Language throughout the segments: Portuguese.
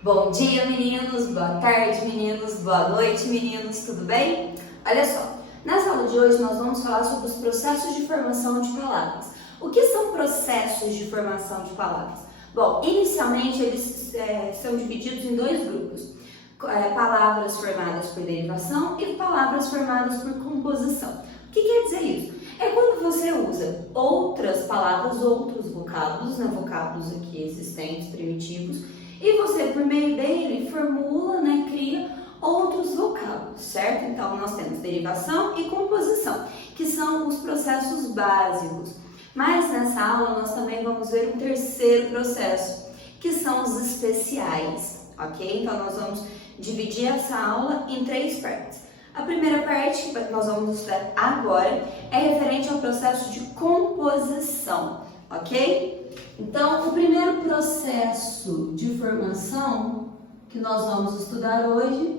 Bom dia, meninos, boa tarde, meninos, boa noite, meninos, tudo bem? Olha só, nessa aula de hoje nós vamos falar sobre os processos de formação de palavras. O que são processos de formação de palavras? Bom, inicialmente eles são divididos em dois grupos, palavras formadas por derivação e palavras formadas por composição. O que quer dizer isso? É quando você usa outras palavras, outros vocábulos, vocábulos aqui existentes, primitivos, e você, por meio dele, formula, cria outros vocábulos, certo? Então, nós temos derivação e composição, que são os processos básicos. Mas nessa aula, nós também vamos ver um terceiro processo, que são os especiais, ok? Então, nós vamos dividir essa aula em três partes. A primeira parte, que nós vamos estudar agora, é referente ao processo de composição, ok? Então, o primeiro processo de formação que nós vamos estudar hoje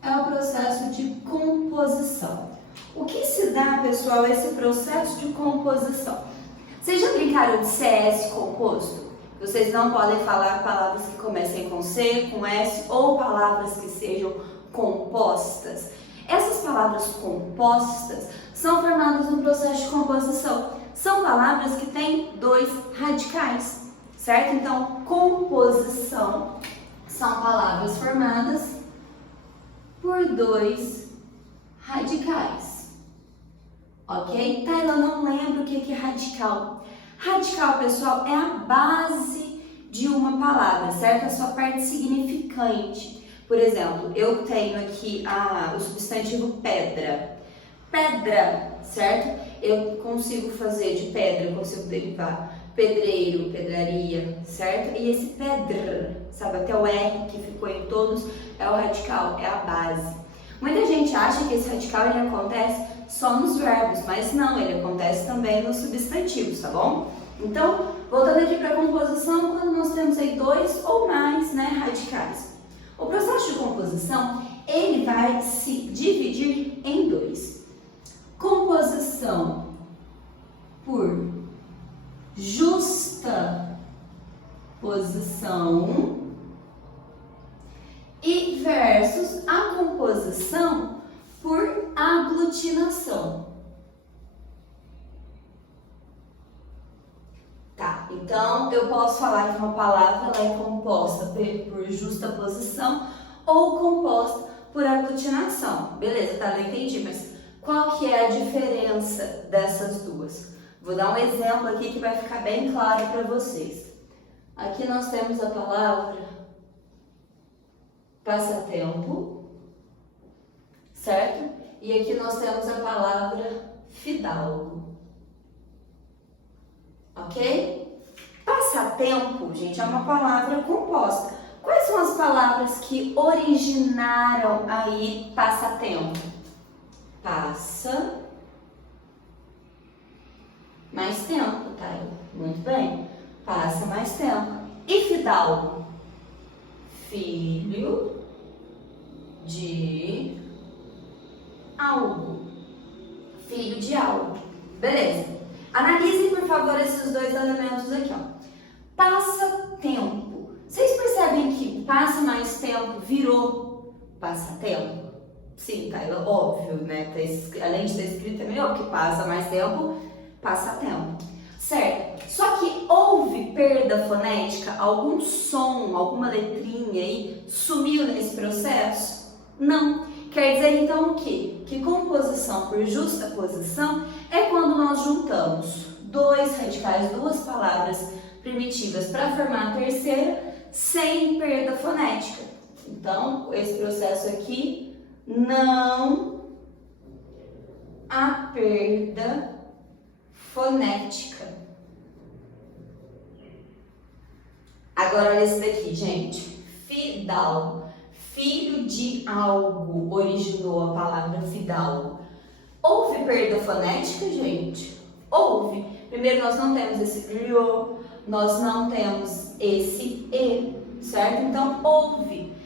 é o processo de composição. O que se dá, pessoal, esse processo de composição? Vocês já brincaram de CS composto? Vocês não podem falar palavras que comecem com C, com S ou palavras que sejam compostas. Essas palavras compostas são formadas no processo de composição. São palavras que têm dois radicais, certo? Então, composição são palavras formadas por dois radicais, ok? Tá, eu não lembro o que é radical. Radical, pessoal, é a base de uma palavra, certo? A sua parte significante. Por exemplo, eu tenho aqui o substantivo pedra. Pedra, certo? Eu consigo fazer de pedra, eu consigo derivar pedreiro, pedraria, certo? E esse pedra, sabe, até o R que ficou em todos, é o radical, é a base. Muita gente acha que esse radical ele acontece só nos verbos, mas não, ele acontece também nos substantivos, tá bom? Então, voltando aqui para a composição, quando nós temos aí dois ou mais, radicais. O processo de composição, ele vai se dividir em dois. Composição por justa posição e versus a composição por aglutinação. Tá, então eu posso falar que uma palavra ela é composta por justa posição ou composta por aglutinação. Beleza, tá, eu entendi, mas qual que é a diferença dessas duas? Vou dar um exemplo aqui que vai ficar bem claro para vocês. Aqui nós temos a palavra passatempo, certo? E aqui nós temos a palavra fidalgo, ok? Passatempo, gente, é uma palavra composta. Quais são as palavras que originaram aí passatempo? Passa mais tempo, tá? Muito bem. Passa mais tempo. E fidalgo? Filho de algo. Filho de algo. Beleza. Analisem, por favor, esses dois elementos aqui, ó. Passa tempo. Vocês percebem que passa mais tempo virou passatempo? Sim, tá, óbvio, além de estar escrito também, ó, que passa mais tempo, passa tempo, certo? Só que houve perda fonética, algum som, alguma letrinha aí sumiu nesse processo? Não. Quer dizer então o quê? Que composição por justa posição é quando nós juntamos dois radicais, duas palavras primitivas para formar a terceira sem perda fonética. Então, esse processo aqui não há perda fonética. Agora olha esse daqui, gente. Fidalgo. Filho de algo originou a palavra fidalgo. Houve perda fonética, gente? Houve. Primeiro, nós não temos esse rio, nós não temos esse e, certo? Então, houve.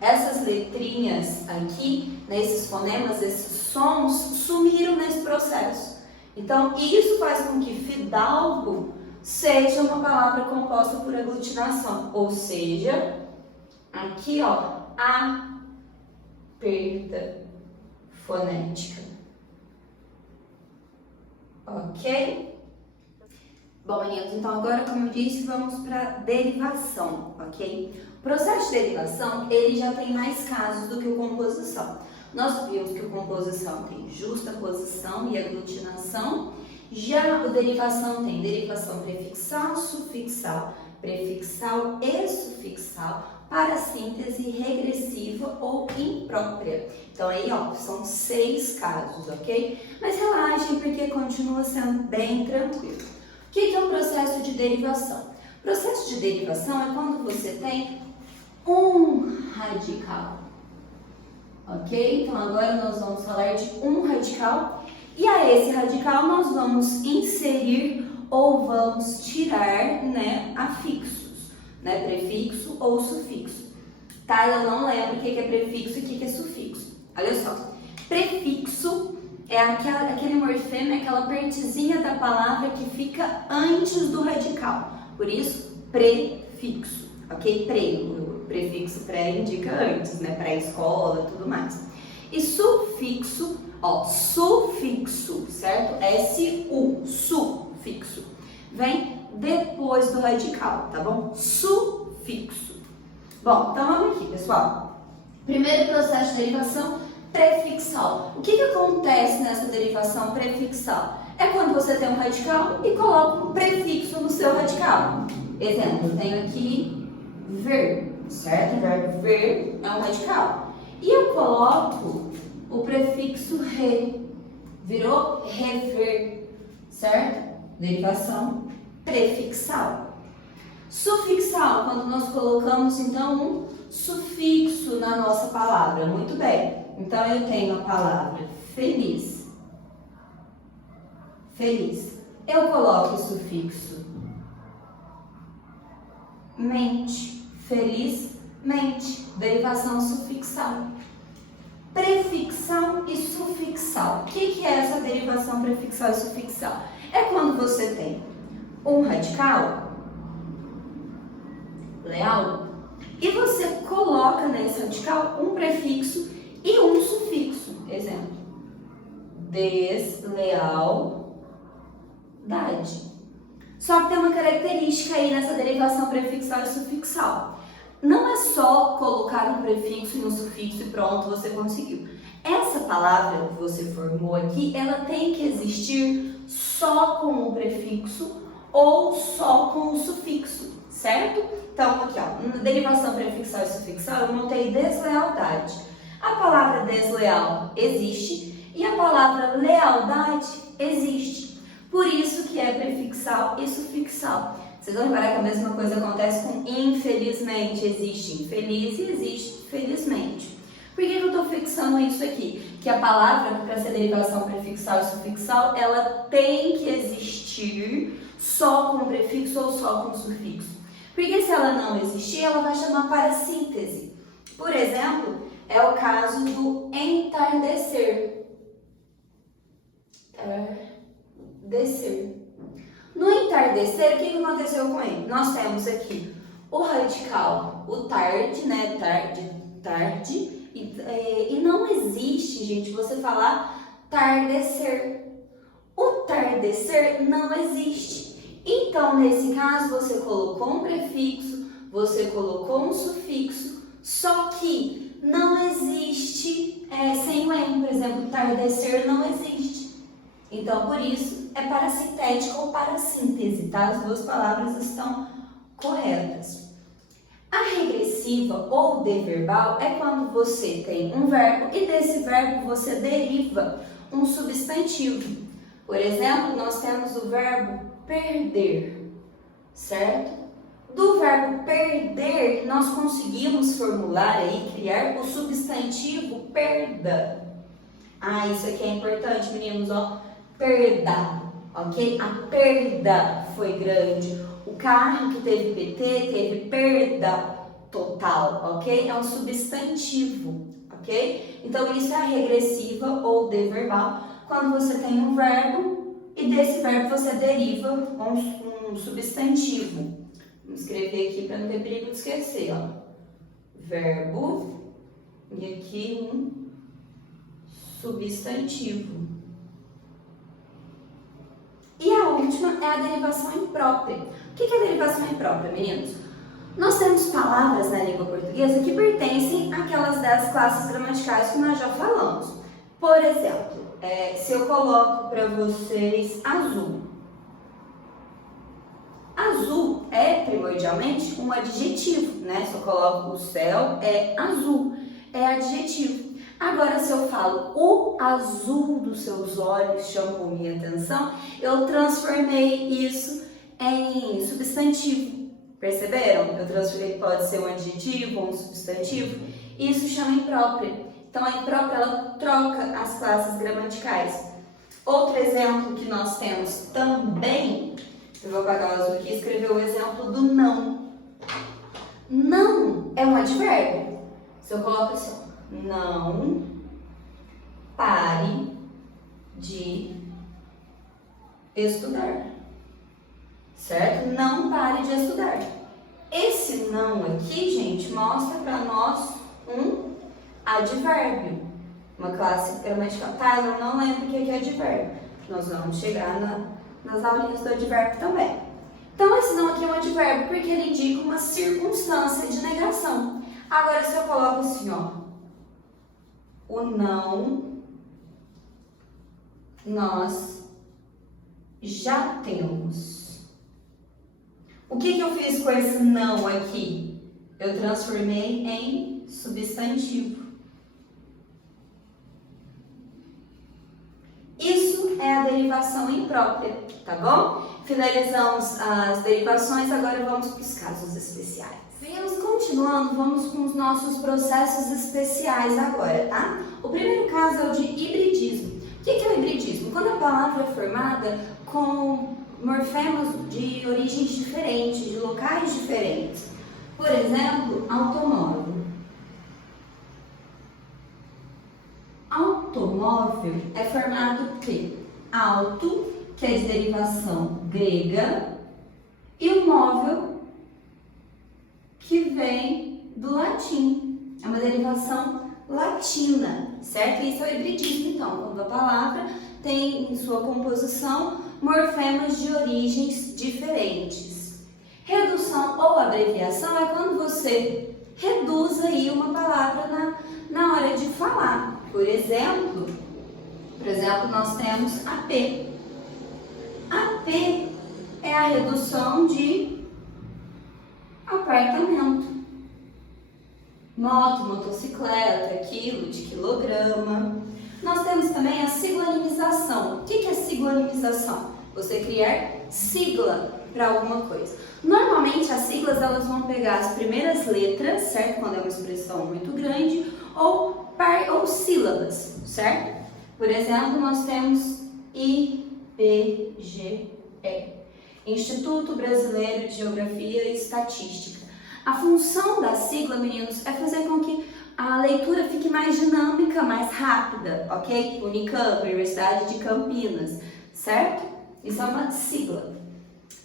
Essas letrinhas aqui, esses fonemas, esses sons, sumiram nesse processo. Então, isso faz com que fidalgo seja uma palavra composta por aglutinação, ou seja, aqui ó, a perda fonética, ok? Bom, meninos, então agora, como eu disse, vamos para derivação, ok? O processo de derivação, ele já tem mais casos do que o composição. Nós vimos que o composição tem justaposição e aglutinação, já o derivação tem derivação prefixal, sufixal, prefixal e sufixal, para síntese regressiva ou imprópria. Então aí, ó, são 6 casos, ok? Mas relaxem porque continua sendo bem tranquilo. O que é o processo de derivação? O processo de derivação é quando você tem um radical, ok? Então agora nós vamos falar de um radical e a esse radical nós vamos inserir ou vamos tirar, né, afixos, né, prefixo ou sufixo. Tá? Eu não lembro o que é prefixo e o que é sufixo. Olha só, prefixo é aquele morfema, aquela partezinha da palavra que fica antes do radical. Por isso, prefixo, ok? O prefixo pré indica antes, né? Pré-escola e tudo mais. E sufixo, ó, sufixo, certo? S-U, sufixo. Vem depois do radical, tá bom? Sufixo. Bom, então vamos aqui, pessoal. Primeiro processo de derivação prefixal. O que acontece nessa derivação prefixal? É quando você tem um radical e coloca um prefixo no seu radical. Exemplo, eu tenho aqui ver, certo? O verbo ver é um radical. E eu coloco o prefixo re, virou rever, certo? Derivação prefixal. Sufixal, quando nós colocamos então um sufixo na nossa palavra. Muito bem. Então eu tenho a palavra feliz. Feliz. Eu coloco o sufixo mente. Felizmente. Derivação sufixal. Prefixal e sufixal. O que é essa derivação prefixal e sufixal? É quando você tem um radical leal e você coloca nesse radical um prefixo e um sufixo. Exemplo, deslealdade. Só que tem uma característica aí nessa derivação prefixal e sufixal. Não é só colocar um prefixo e um sufixo e pronto, você conseguiu. Essa palavra que você formou aqui, ela tem que existir só com um prefixo ou só com um sufixo, certo? Então, aqui, ó, na derivação prefixal e sufixal, eu montei deslealdade. A palavra desleal existe e a palavra lealdade existe. Por isso que é prefixal e sufixal. Vocês vão reparar que a mesma coisa acontece com infelizmente. Existe infeliz e existe felizmente. Por que eu estou fixando isso aqui? Que a palavra, para ser derivação prefixal e sufixal, ela tem que existir só com prefixo ou só com sufixo. Porque se ela não existir, ela vai chamar para síntese. Por exemplo, é o caso do entardecer. Descer. No entardecer, o que aconteceu com ele? Nós temos aqui o radical, o tarde, né? Tarde. E não existe, gente, você falar tardecer. O tardecer não existe. Então, nesse caso, você colocou um prefixo, você colocou um sufixo, só que não existe sem o em. Por exemplo, tardecer não existe. Então, por isso, é parasintético ou parassíntese, tá? As duas palavras estão corretas. A regressiva ou deverbal é quando você tem um verbo e desse verbo você deriva um substantivo. Por exemplo, nós temos o verbo perder, certo? Do verbo perder, nós conseguimos formular aí, criar o substantivo perda. Ah, isso aqui é importante, meninos, ó. Perda, ok? A perda foi grande. O carro que teve PT teve perda total, ok? É um substantivo, ok? Então, isso é a regressiva ou deverbal, quando você tem um verbo e desse verbo você deriva um um substantivo. Vamos escrever aqui para não ter perigo de esquecer, ó. Verbo e aqui um substantivo. E a última é a derivação imprópria. O que é a derivação imprópria, meninos? Nós temos palavras na língua portuguesa que pertencem àquelas 10 classes gramaticais que nós já falamos. Por exemplo, se eu coloco para vocês azul. Azul é primordialmente um adjetivo, né? Se eu coloco o céu, é azul, é adjetivo. Agora, se eu falo o azul dos seus olhos chamou minha atenção, eu transformei isso em substantivo. Perceberam? Eu transformei, pode ser um adjetivo ou um substantivo. Isso chama imprópria. Então, a imprópria, ela troca as classes gramaticais. Outro exemplo que nós temos também, eu vou apagar o azul aqui e escrever o exemplo do não. Não é um advérbio. Se eu coloco assim, não pare de estudar. Certo? Não pare de estudar. Esse não aqui, gente, mostra para nós um advérbio. Uma classe gramatical. Tá, eu não lembro o que é advérbio. Nós vamos chegar nas aulinhas do advérbio também. Então, esse não aqui é um advérbio porque ele indica uma circunstância de negação. Agora, se eu coloco assim, ó, o não, nós já temos. O que eu fiz com esse não aqui? Eu transformei em substantivo. Isso é a derivação imprópria, tá bom? Finalizamos as derivações, agora vamos para os casos especiais. Vamos continuando, vamos com os nossos processos especiais agora, tá? O primeiro caso é o de hibridismo. O que é o hibridismo? Quando a palavra é formada com morfemas de origens diferentes, de locais diferentes. Por exemplo, automóvel. Automóvel é formado por auto, que é de derivação grega, e o móvel, que vem do latim. É uma derivação latina, certo? Isso é o hibridismo, então, quando a palavra tem em sua composição morfemas de origens diferentes. Redução ou abreviação é quando você reduz aí uma palavra na hora de falar. Por exemplo, nós temos AP. AP é a redução de apartamento. Moto, motocicleta, quilo, de quilograma. Nós temos também a siglanimização. O que é siglanimização? Você criar sigla para alguma coisa. Normalmente as siglas elas vão pegar as primeiras letras, certo? Quando é uma expressão muito grande, ou sílabas, certo? Por exemplo, nós temos IBGE, Instituto Brasileiro de Geografia e Estatística. A função da sigla, meninos, é fazer com que a leitura fique mais dinâmica, mais rápida, ok? Unicamp, Universidade de Campinas, certo? Isso é uma sigla.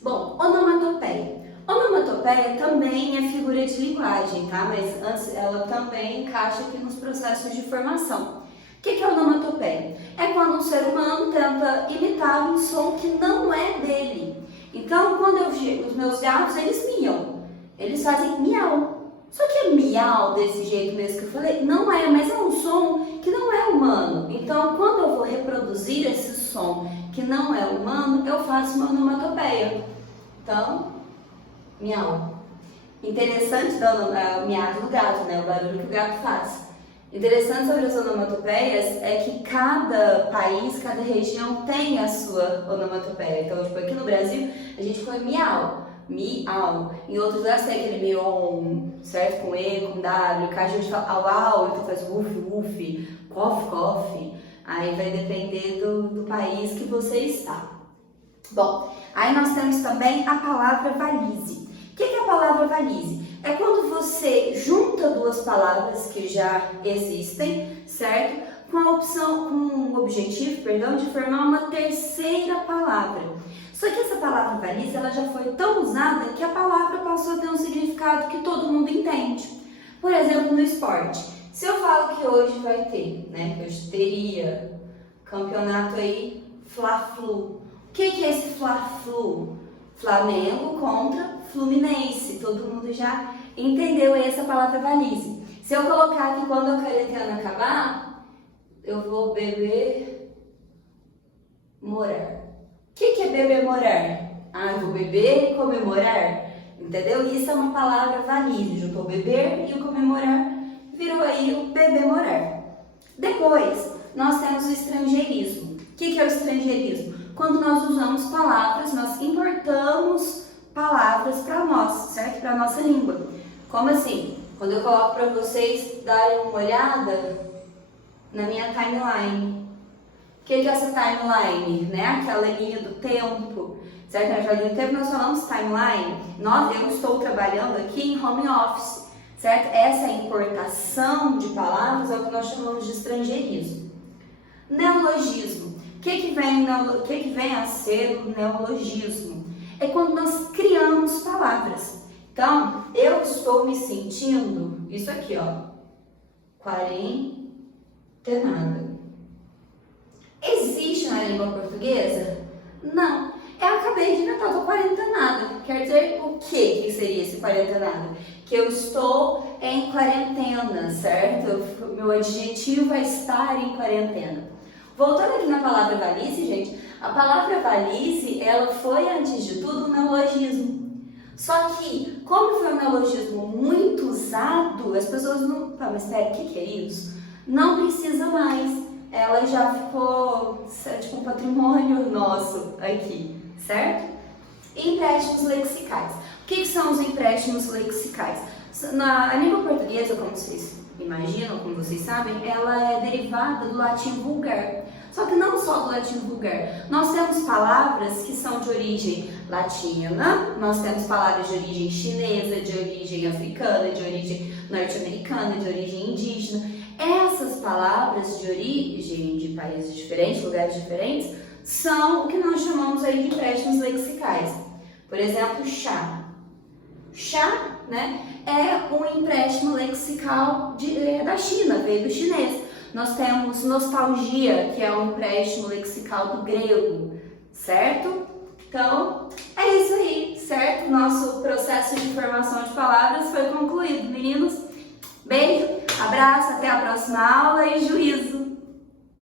Bom, onomatopeia. Onomatopeia também é figura de linguagem, tá? Mas antes ela também encaixa aqui nos processos de formação. O que é onomatopeia? É quando um ser humano tenta imitar um som que não é dele. Então, quando os meus gatos, eles miam. Eles fazem miau. Só que é miau desse jeito mesmo que eu falei? Não é, mas é um som que não é humano. Então, quando eu vou reproduzir esse som que não é humano, eu faço uma onomatopeia. Então, miau. Interessante o miado do gato, né? O barulho que o gato faz. Interessante sobre as onomatopeias é que cada país, cada região tem a sua onomatopeia. Então, tipo, aqui no Brasil, a gente põe miau. Miau. Em outros lugares tem aquele mion, certo? Com E, com W. Cá a gente fala au, au, então faz uf, uf, cof, cof. Aí vai depender do país que você está. Bom, aí nós temos também a palavra valise. O que é a palavra valise? É quando você junta duas palavras que já existem, certo? Com o objetivo, de formar uma terceira palavra. Só que essa palavra valise, ela já foi tão usada que a palavra passou a ter um significado que todo mundo entende. Por exemplo, no esporte. Se eu falo que hoje vai ter, né, que hoje teria campeonato aí, Fla-Flu. O que é esse Fla-Flu? Flamengo contra Fluminense. Todo mundo já entendeu aí essa palavra valise. Se eu colocar que quando a quarentena acabar, eu vou beber, morar. O que é beber, morar? Ah, eu vou beber e comemorar. Entendeu? Isso é uma palavra valise. Juntou beber e o comemorar, virou aí o beber, morar. Depois, nós temos o estrangeirismo. O que é o estrangeirismo? Quando nós usamos palavras, nós importamos palavras para nós, certo? Para a nossa língua. Como assim? Quando eu coloco para vocês darem uma olhada na minha timeline. O que é essa timeline? Né? Aquela linha do tempo, certo? Naquela linha do tempo nós falamos timeline. Eu estou trabalhando aqui em home office, certo? Essa importação de palavras é o que nós chamamos de estrangeirismo. Neologismo. O que vem a ser o neologismo? É quando nós criamos palavras. Então, eu estou me sentindo, isso aqui, ó, quarentenada. Existe na língua portuguesa? Não. Eu acabei de inventar, tô quarentenada. Quer dizer o que seria esse quarentenada? Que eu estou em quarentena, certo? Meu adjetivo é estar em quarentena. Voltando aqui na palavra valise, gente, a palavra valise, ela foi, antes de tudo, um neologismo. Só que, como foi um neologismo muito usado, as pessoas não... mas espera, o que é isso? Não precisa mais. Ela já ficou, tipo, um patrimônio nosso aqui, certo? Empréstimos lexicais. O que são os empréstimos lexicais? Na língua portuguesa, como vocês imaginam, como vocês sabem, ela é derivada do latim vulgar. Só que não só do latim vulgar. Nós temos palavras que são de origem latina, nós temos palavras de origem chinesa, de origem africana, de origem norte-americana, de origem indígena. Essas palavras de origem de países diferentes, lugares diferentes, são o que nós chamamos aí de empréstimos lexicais. Por exemplo, chá. Chá, né, é um empréstimo lexical da China, veio do chinês. Nós temos nostalgia, que é um empréstimo lexical do grego, certo? Então, é isso aí, certo? Nosso processo de formação de palavras foi concluído. Meninos, beijo, abraço, até a próxima aula e juízo!